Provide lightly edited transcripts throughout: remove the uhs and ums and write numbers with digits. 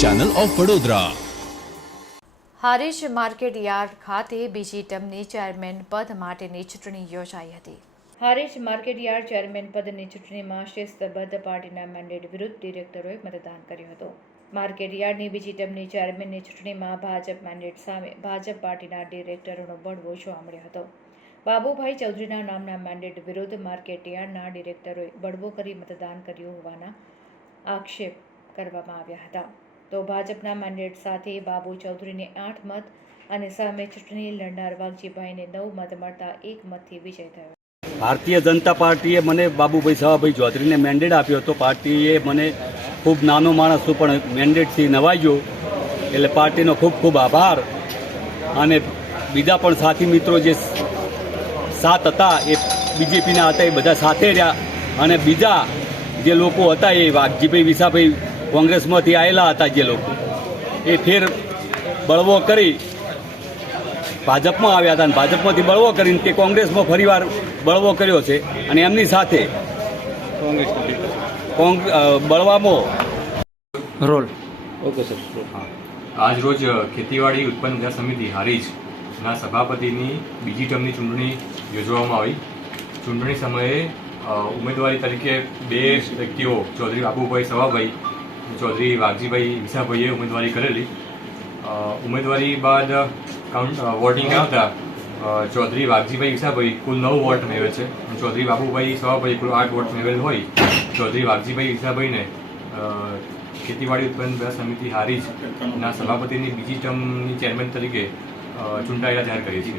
Channel of Vadodara. Harij market yard ખાતે બીજી ટર્મની chairman પદ માટેની ચૂંટણી યોજાઈ હતી। હારીજ માર્કેટ યાર્ડ ચેરમેન પદની ચૂંટણીમાં શિસ્તબદ્ધ પાર્ટીના મેન્ડેટ વિરુદ્ધ ડિરેક્ટરોએ મતદાન કર્યું હતું। માર્કેટ યાર્ડની બીજી ટર્મની ચેરમેનની ચૂંટણીમાં ભાજપ મેન્ડેટ સામે ભાજપ પાર્ટીના ડિરેક્ટરોનો બળવો જોવા મળ્યો હતો। બાબુભાઈ ચૌધરીના નામના મેન્ડેટ વિરુદ્ધ માર્કેટ યાર્ડના ડિરેક્ટરોએ બળવો કરી મતદાન કર્યું હોવાના આક્ષેપ કરવામાં આવ્યા હતા। તો ભાજપના મેન્ડેટ સાથે બાબુ ચૌધરીને 8 મત અને સામે ચૂંટણી લડનાર વાઘજીભાઈને 9 મત મળતા 1 મતથી વિજય થયો। ભારતીય જનતા પાર્ટીએ મને બાબુભાઈ સવાભાઈ ચૌધરીને મેન્ડેટ આપ્યો હતો। પાર્ટીએ મને ખૂબ નાનો માણસ છું પણ મેન્ડેટથી નવાજ્યો, એટલે પાર્ટીનો ખૂબ ખૂબ આભાર। અને બીજા પણ સાથી મિત્રો જે સાથ હતા એ બીજેપીના હતા, એ બધા સાથે રહ્યા। અને બીજા જે લોકો હતા એ વાઘજીભાઈ વિસાભાઈ કોંગ્રેસમાંથી આવેલા હતા, જે લોકો એ ફેર બળવો કરી ભાજપમાં આવ્યા હતા અને ભાજપમાંથી બળવો કરીને તે કોંગ્રેસમાં ફરીવાર બળવો કર્યો છે અને એમની સાથે બળવામાં રોલ ઓકે સર। આજ રોજ ખેતીવાડી ઉત્પન્ન બજાર સમિતિ હારીજના સભાપતિની બીજી ટર્મની ચૂંટણી યોજવામાં આવી। ચૂંટણી સમયે ઉમેદવારી તરીકે 2 વ્યક્તિઓ ચૌધરી બાબુભાઈ સવાભાઈ, ચૌધરી વાઘજીભાઈ વિસાભાઈએ ઉમેદવારી કરેલી। ઉમેદવારી બાદ વોટિંગ આવતા ચૌધરી વાઘજીભાઈ વિસાભાઈ કુલ 9 વોટ મેળવે છે અને ચૌધરી બાબુભાઈ સવાભાઈ કુલ 8 વોટ મેળવેલ હોય ચૌધરી વાઘજીભાઈ વિસાભાઈને ખેતીવાડી ઉત્પન્ન બજાર સમિતિ હારીજના સભાપતિની બીજી ટર્મની ચેરમેન તરીકે ચૂંટાયેલા જાહેર કરીએ છીએ।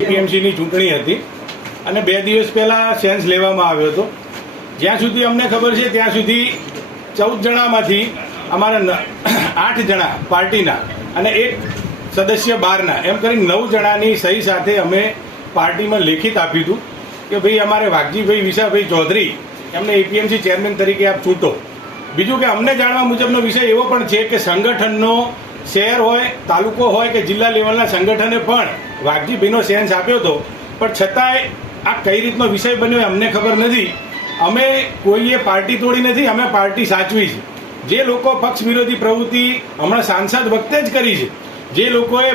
એપીએમસીની ચૂંટણી હતી અને 2 દિવસ પહેલા સેન્સ લેવામાં આવ્યો હતો। જ્યાં સુધી અમને ખબર છે ત્યાં સુધી 14 જણામાંથી અમારા 8 જણા પાર્ટીના અને 1 સદસ્ય બહારના એમ કરીને 9 જણાની સહી સાથે અમે પાર્ટીમાં લેખિત આપ્યું હતું કે ભાઈ અમારે વાઘજીભાઈ વિસાભાઈ ચૌધરી એમને એપીએમસી ચેરમેન તરીકે આપ છૂટો। બીજું કે અમને જાણવા મુજબનો વિષય એવો પણ છે કે સંગઠનનો શહેર હોય, તાલુકો હોય કે જિલ્લા લેવલના સંગઠને પણ વાઘજીભાઈનો સેન્સ આપ્યો હતો, પણ છતાંય આ કઈ રીતનો વિષય બન્યો અમને ખબર નથી। અમે કોઈએ પાર્ટી તોડી નથી, અમે પાર્ટી સાચવી છે। જે લોકો પક્ષ વિરોધી પ્રવૃત્તિ હમણાં સાંસદ વખતે જ કરી છે, જે લોકોએ